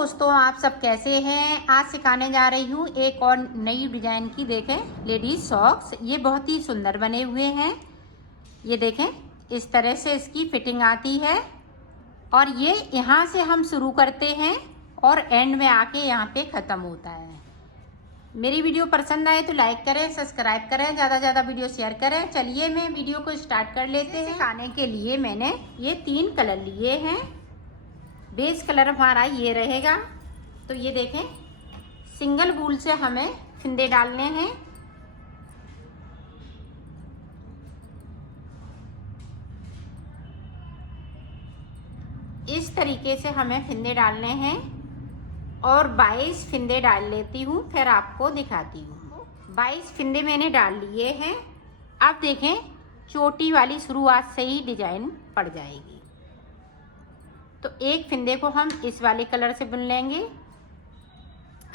दोस्तों, आप सब कैसे हैं। आज सिखाने जा रही हूँ एक और नई डिजाइन की। देखें, लेडीज सॉक्स, ये बहुत ही सुंदर बने हुए हैं। ये देखें, इस तरह से इसकी फिटिंग आती है और ये यहाँ से हम शुरू करते हैं और एंड में आके यहाँ पे ख़त्म होता है। मेरी वीडियो पसंद आए तो लाइक करें, सब्सक्राइब करें, ज़्यादा से ज़्यादा वीडियो शेयर करें। चलिए मैं वीडियो को स्टार्ट कर लेते हैं। सिखाने के लिए मैंने ये 3 कलर लिए हैं। बेस कलर हमारा ये रहेगा। तो ये देखें, सिंगल वूल से हमें फिंदे डालने हैं। इस तरीके से हमें फिंदे डालने हैं और 22 फिंदे डाल लेती हूँ, फिर आपको दिखाती हूँ। 22 फिंदे मैंने डाल लिए हैं। अब देखें, चोटी वाली शुरुआत से ही डिजाइन पड़ जाएगी। तो एक फिंदे को हम इस वाले कलर से बुन लेंगे।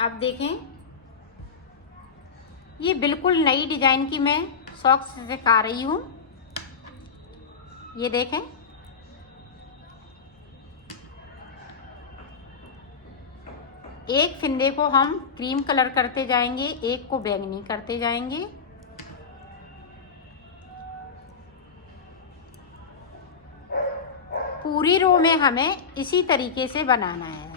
अब देखें, ये बिल्कुल नई डिजाइन की मैं सॉक्स सिखा रही हूँ। ये देखें, एक फिंदे को हम क्रीम कलर करते जाएंगे, एक को बैंगनी करते जाएंगे। पूरी रो में हमें इसी तरीके से बनाना है।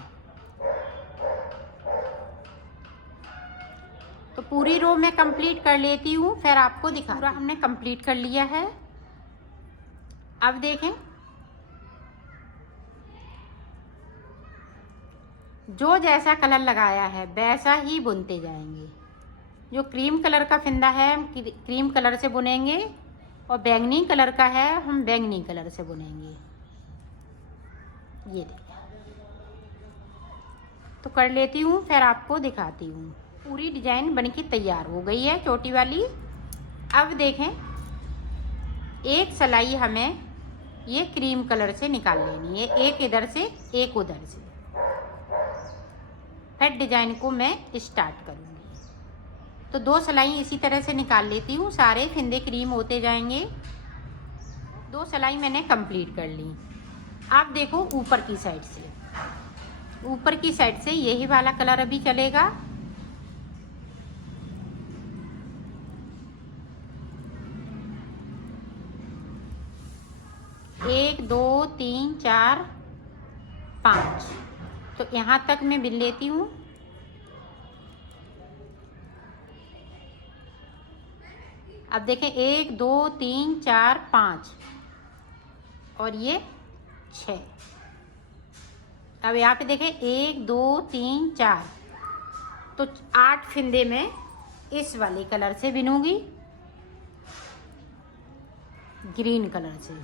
तो पूरी रो में कंप्लीट कर लेती हूँ, फिर आपको दिखा। पूरा हमने कंप्लीट कर लिया है। अब देखें, जो जैसा कलर लगाया है वैसा ही बुनते जाएंगे। जो क्रीम कलर का फिंदा है हम क्रीम कलर से बुनेंगे और बैंगनी कलर का है हम बैंगनी कलर से बुनेंगे। ये देखिए, तो कर लेती हूँ, फिर आपको दिखाती हूँ। पूरी डिजाइन बनके तैयार हो गई है, चोटी वाली। अब देखें, एक सिलाई हमें ये क्रीम कलर से निकाल लेनी है, एक इधर से एक उधर से। फिर डिजाइन को मैं स्टार्ट करूँगी। तो 2 सिलाई इसी तरह से निकाल लेती हूँ। सारे फिंदे क्रीम होते जाएंगे। 2 सिलाई मैंने कंप्लीट कर ली। आप देखो, ऊपर की साइड से, ऊपर की साइड से यही वाला कलर अभी चलेगा। एक, 2, 3, 4, 5, तो यहाँ तक मैं बिन लेती हूँ। अब देखें, 1, 2, 3, 4, 5 और ये 6। अब यहाँ पे देखें, 1, 2, 3, 4, तो 8 फिंदे में इस वाले कलर से बिनूंगी, ग्रीन कलर से।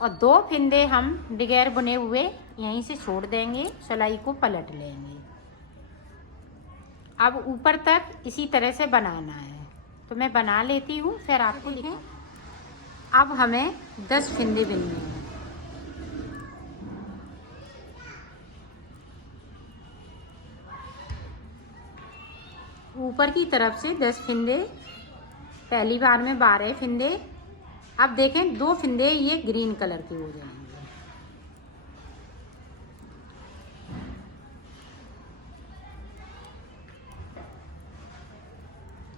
और 2 फिंदे हम बगैर बुने हुए यहीं से छोड़ देंगे, सिलाई को पलट लेंगे। अब ऊपर तक इसी तरह से बनाना है, तो मैं बना लेती हूँ, फिर आपको दिखें। अब हमें 10 फिंदे बिनने हैं। ऊपर की तरफ से 10 फिंदे, पहली बार में 12 फिंदे। अब देखें, 2 फिंदे ये ग्रीन कलर के हो जाएंगे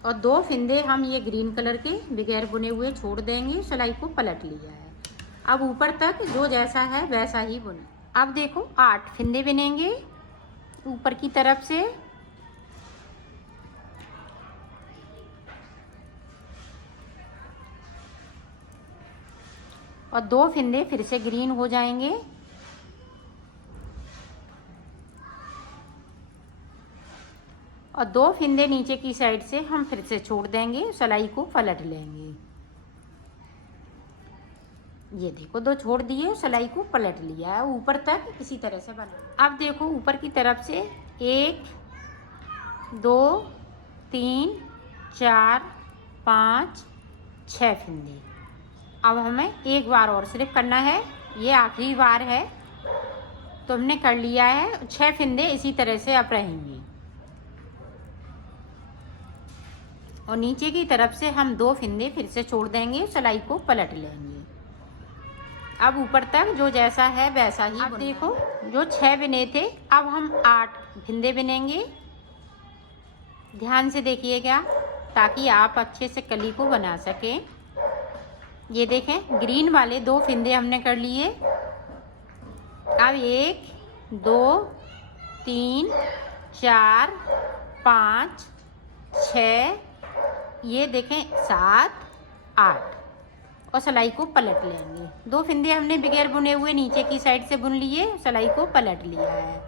और 2 फिंदे हम ये ग्रीन कलर के बगैर बुने हुए छोड़ देंगे। सिलाई को पलट लिया है। अब ऊपर तक जो जैसा है वैसा ही बुना। अब देखो, 8 फिंदे बिनेंगे ऊपर की तरफ से। और 2 फिंदे फिर से ग्रीन हो जाएंगे। और 2 फिंदे नीचे की साइड से हम फिर से छोड़ देंगे, सिलाई को पलट लेंगे। ये देखो, 2 छोड़ दिए, सिलाई को पलट लिया है। ऊपर तक इसी तरह से बना। अब देखो, ऊपर की तरफ से 1, 2, 3, 4, 5, 6 फिंदे। अब हमें एक बार और सिर्फ करना है, ये आखिरी बार है। तो हमने कर लिया है। 6 फिंदे इसी तरह से अब रहेंगे और नीचे की तरफ से हम 2 फिंदे फिर से छोड़ देंगे, सिलाई को पलट लेंगे। अब ऊपर तक जो जैसा है वैसा ही। अब देखो जो 6 बिने थे, अब हम 8 फिंदे बिनेंगे। ध्यान से देखिएगा ताकि आप अच्छे से कली को बना सकें। ये देखें ग्रीन वाले 2 फिंदे हमने कर लिए। अब 1 2 3 4 5 6, ये देखें 7 8, और सिलाई को पलट लेंगे। 2 फिंदे हमने बगैर बुने हुए नीचे की साइड से बुन लिए, सिलाई को पलट लिया है।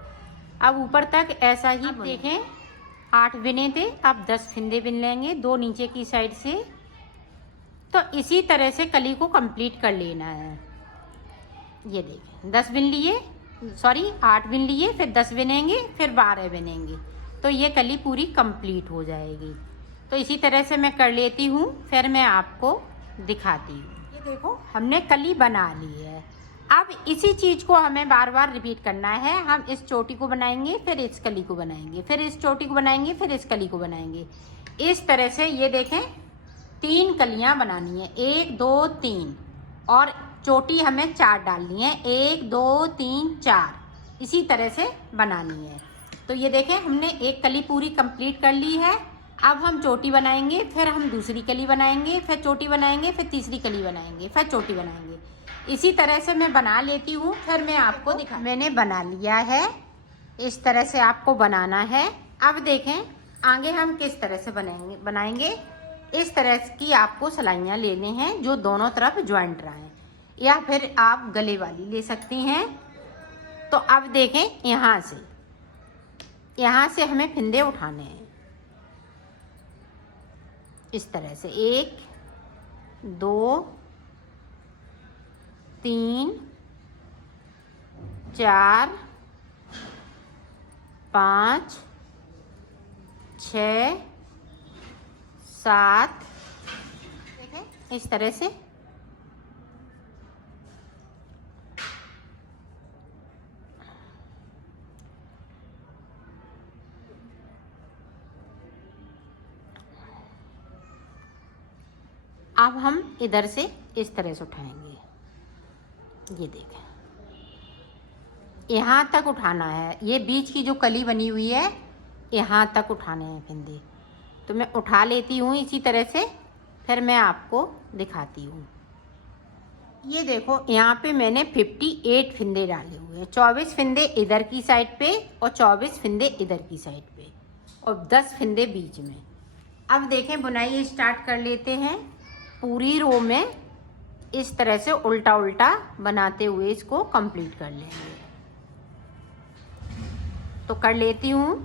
अब ऊपर तक ऐसा ही देखें 8 बिने थे, अब 10 फिंदे बिन लेंगे 2 नीचे की साइड से। तो इसी तरह से कली को कंप्लीट कर लेना है। ये देखें 10 बिन लिए, सॉरी 8 बिन लिए, फिर 10 बिनेंगे, फिर 12 बिनेंगे, तो ये कली पूरी कंप्लीट हो जाएगी। तो इसी तरह से मैं कर लेती हूँ, फिर मैं आपको दिखाती हूँ। ये देखो हमने कली बना ली है। अब इसी चीज़ को हमें बार बार रिपीट करना है। हम इस चोटी को बनाएंगे, फिर इस कली को बनाएंगे, फिर इस चोटी को बनाएंगे, फिर इस कली को बनाएंगे। इस तरह से ये देखें 3 कलियां बनानी है, 1 2 3, और चोटी हमें 4 डालनी है, 1 2 3 4, इसी तरह से बनानी है। तो ये देखें हमने एक कली पूरी कंप्लीट कर ली है। अब हम चोटी बनाएंगे, फिर हम दूसरी कली बनाएंगे, फिर चोटी बनाएंगे, फिर तीसरी कली बनाएंगे, फिर चोटी बनाएंगे। इसी तरह से मैं बना लेती हूँ, फिर मैं आपको दिखा। मैंने बना लिया है, इस तरह से आपको बनाना है। अब देखें आगे हम किस तरह से बनाएंगे। इस तरह की आपको सिलाइयाँ लेने हैं जो दोनों तरफ ज्वाइंट रहें, या फिर आप गले वाली ले सकती हैं। तो अब देखें यहाँ से हमें फिंदे उठाने हैं इस तरह से, 1 2 3 4 5 6 7, इस तरह से। अब हम इधर से इस तरह से उठाएंगे। ये देखें यहाँ तक उठाना है, ये बीच की जो कली बनी हुई है यहाँ तक उठाने हैं फिंदे। तो मैं उठा लेती हूँ इसी तरह से, फिर मैं आपको दिखाती हूँ। ये देखो यहाँ पे मैंने 58 फिंदे डाले हुए हैं, 24 फिंदे इधर की साइड पे और 24 फिंदे इधर की साइड पे, और 10 फिंदे बीच में। अब देखें बुनाई स्टार्ट कर लेते हैं। पूरी रो में इस तरह से उल्टा उल्टा बनाते हुए इसको कंप्लीट कर लेंगे। तो कर लेती हूँ,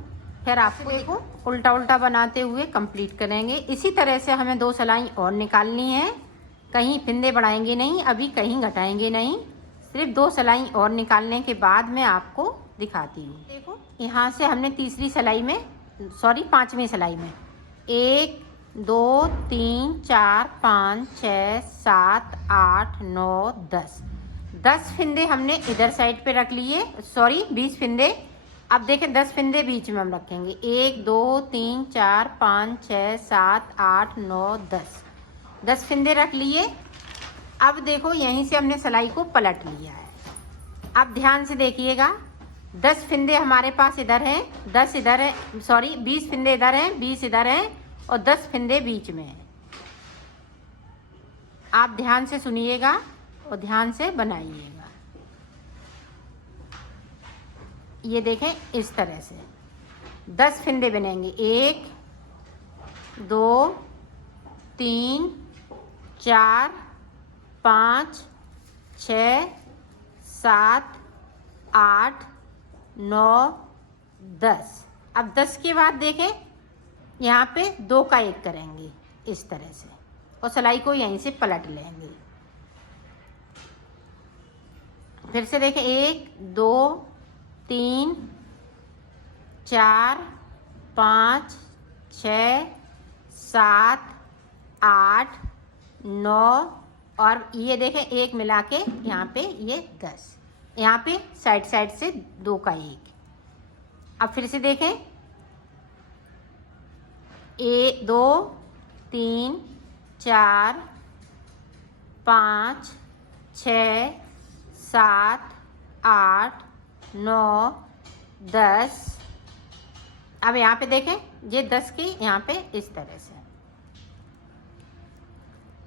फिर आपको देखो उल्टा उल्टा बनाते हुए कंप्लीट करेंगे। इसी तरह से हमें 2 सिलाई और निकालनी है, कहीं फिंदे बढ़ाएंगे नहीं, अभी कहीं घटाएंगे नहीं, सिर्फ 2 सिलाई और निकालने के बाद मैं आपको दिखाती हूँ। देखो यहाँ से हमने तीसरी सिलाई में, सॉरी 5वीं सिलाई में 1 2 3 4 5 6 7 8 9 10 फिंदे हमने इधर साइड पे रख लिए, सॉरी 20 फिंदे। अब देखें 10 फिंदे बीच में हम रखेंगे, 1 2 3 4 5 6 7 8 9 10 फिंदे रख लिए। अब देखो यहीं से हमने सिलाई को पलट लिया है। अब ध्यान से देखिएगा, 10 फिंदे हमारे पास इधर हैं, 10 इधर है, सॉरी 20 फिंदे इधर हैं, 20 इधर हैं, और 10 फिंदे बीच में हैं। आप ध्यान से सुनिएगा और ध्यान से बनाइएगा। ये देखें इस तरह से 10 फिंदे बनेंगे, 1 2 3 4 5 6 7 8 9 10। अब 10 के बाद देखें यहाँ पे 2 का 1 करेंगे इस तरह से, और सिलाई को यहीं से पलट लेंगे। फिर से देखें 1 2 3 4 5 6 7 8 9, और ये देखें 1 मिला के यहाँ पे ये 10, यहाँ पे साइड साइड से 2 का 1। अब फिर से देखें 1 2 3 4 5 6 7 8 9 10। अब यहाँ पे देखें, ये 10 की यहाँ पे इस तरह से,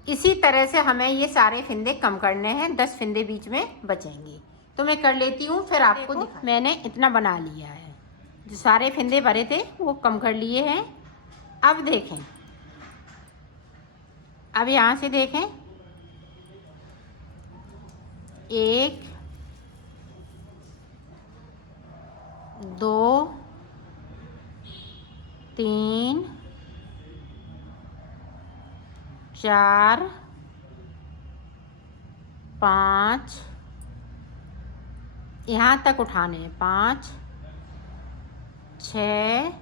इसी तरह से हमें ये सारे फिंदे कम करने हैं। 10 फिंदे बीच में बचेंगे, तो मैं कर लेती हूँ, फिर आपको दिखा। मैंने इतना बना लिया है, जो सारे फिंदे भरे थे वो कम कर लिए हैं। अब देखें, अब यहाँ से देखें, 1 2 3 4 5, यहाँ तक उठाने हैं, 5 6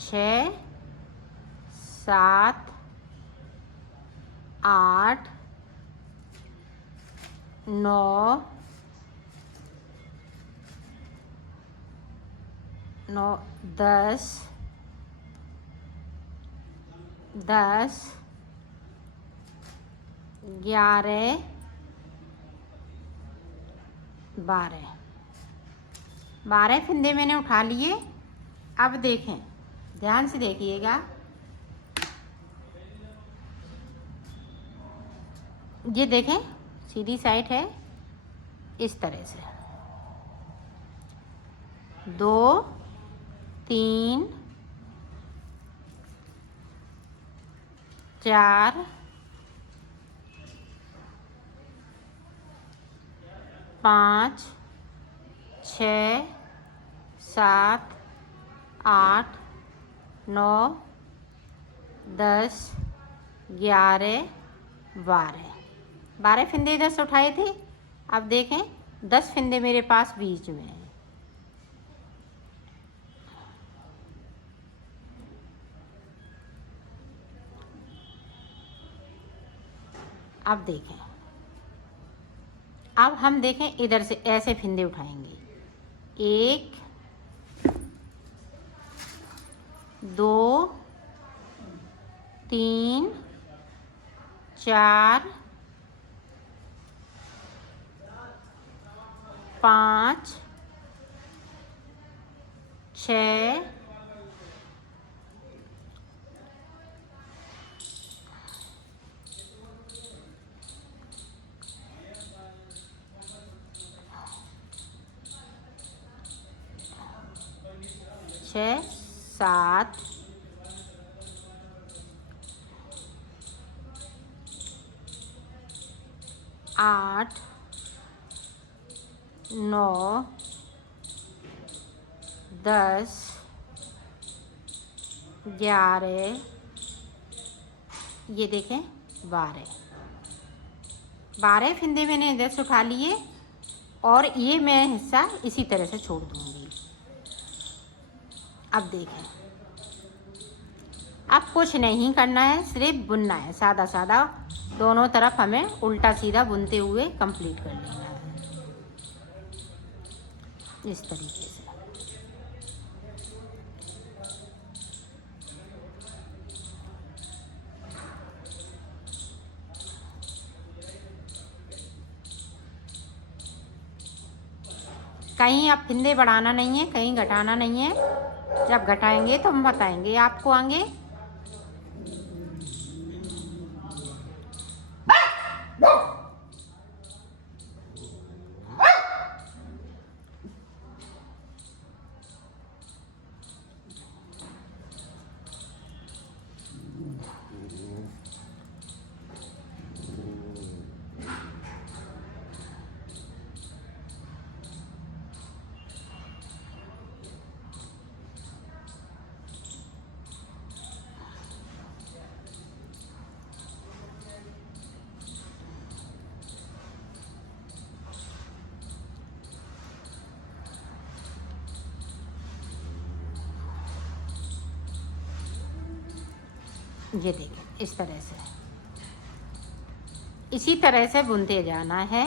6 7 8 9 10 10 11 12 फिंदे मैंने उठा लिए। अब देखें, ध्यान से देखिएगा, ये देखें सीधी साइड है इस तरह से, 2 3 4 5 6 7 8 9 10 11 12 फिंदे इधर से उठाए थे। अब देखें, 10 फिंदे मेरे पास बीच में हैं। अब देखें, अब हम देखें इधर से ऐसे फिंदे उठाएंगे, 1 2 3 4 5 6 6 7 8 9 10 11, ये देखें 12 फिंदे मैंने इधर से उठा लिए, और ये मैं हिस्सा इसी तरह से छोड़ दूंगी। अब देखें, अब कुछ नहीं करना है, सिर्फ बुनना है, सादा सादा दोनों तरफ हमें उल्टा सीधा बुनते हुए कंप्लीट कर लेना है इस तरीके से। कहीं अब फिंदे बढ़ाना नहीं है, कहीं घटाना नहीं है। जब घटाएंगे तो हम बताएंगे आपको आगे। ये देखिए इस तरह से, इसी तरह से बुनते जाना है।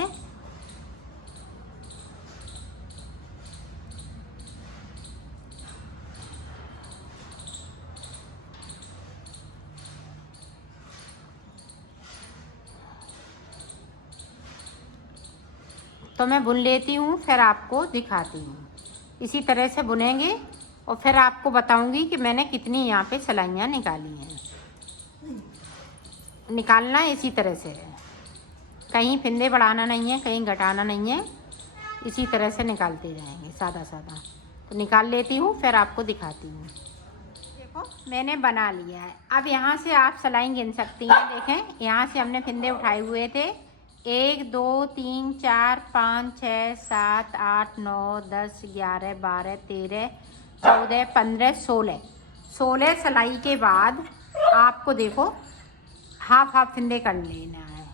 तो मैं बुन लेती हूँ, फिर आपको दिखाती हूँ। इसी तरह से बुनेंगे और फिर आपको बताऊँगी कि मैंने कितनी यहाँ पे सिलाइयाँ निकाली हैं। निकालना इसी तरह से है, कहीं फिंदे बढ़ाना नहीं है, कहीं घटाना नहीं है, इसी तरह से निकालते जाएंगे सादा सादा। तो निकाल लेती हूँ, फिर आपको दिखाती हूँ। देखो मैंने बना लिया है। अब यहाँ से आप सिलाई गिन सकती हैं। देखें यहाँ से हमने फिंदे उठाए हुए थे 1 2 3 4 5 6 7 8 9 10 11 12 13 14 15 16 सिलाई के बाद आपको देखो हाफ हाफ फिंदे कर लेना है।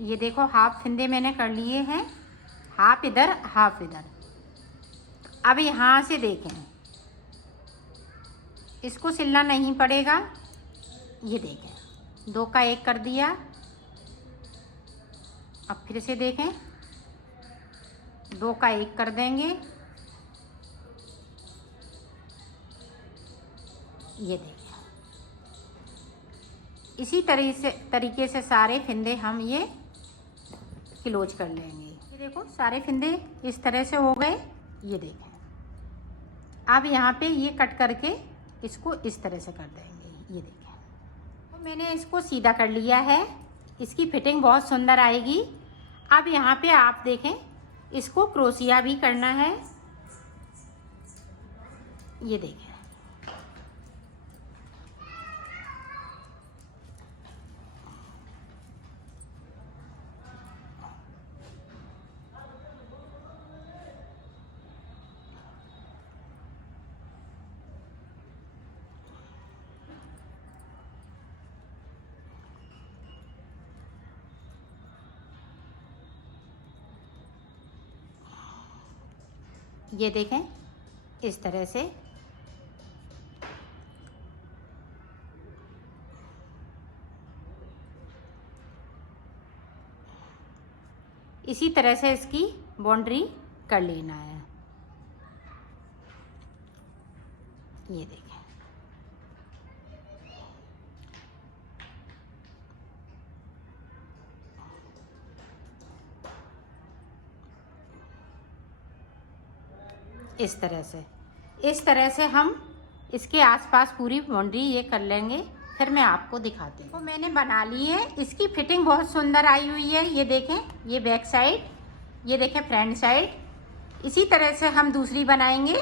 ये देखो हाफ फिंदे मैंने कर लिए हैं, हाफ इधर हाफ इधर। अब यहाँ से देखें, इसको सिलना नहीं पड़ेगा। ये देखें 2 का 1 कर दिया। अब फिर से देखें 2 का 1 कर देंगे। ये देखें इसी तरीके से सारे फिंदे हम ये क्लोज कर लेंगे। ये देखो सारे फिंदे इस तरह से हो गए। ये देखें अब यहाँ पे ये कट करके इसको इस तरह से कर देंगे। ये देखें तो मैंने इसको सीधा कर लिया है। इसकी फिटिंग बहुत सुंदर आएगी। अब यहाँ पे आप देखें इसको क्रोशिया भी करना है। ये देखें ये देखें इस तरह से इसी तरह से इसकी बाउंड्री कर लेना है। ये देखें इस तरह से हम इसके आसपास पूरी बाउंड्री ये कर लेंगे। फिर मैं आपको दिखाती हूँ। तो मैंने बना ली है। इसकी फिटिंग बहुत सुंदर आई हुई है। ये देखें ये बैक साइड, ये देखें फ्रंट साइड। इसी तरह से हम दूसरी बनाएंगे।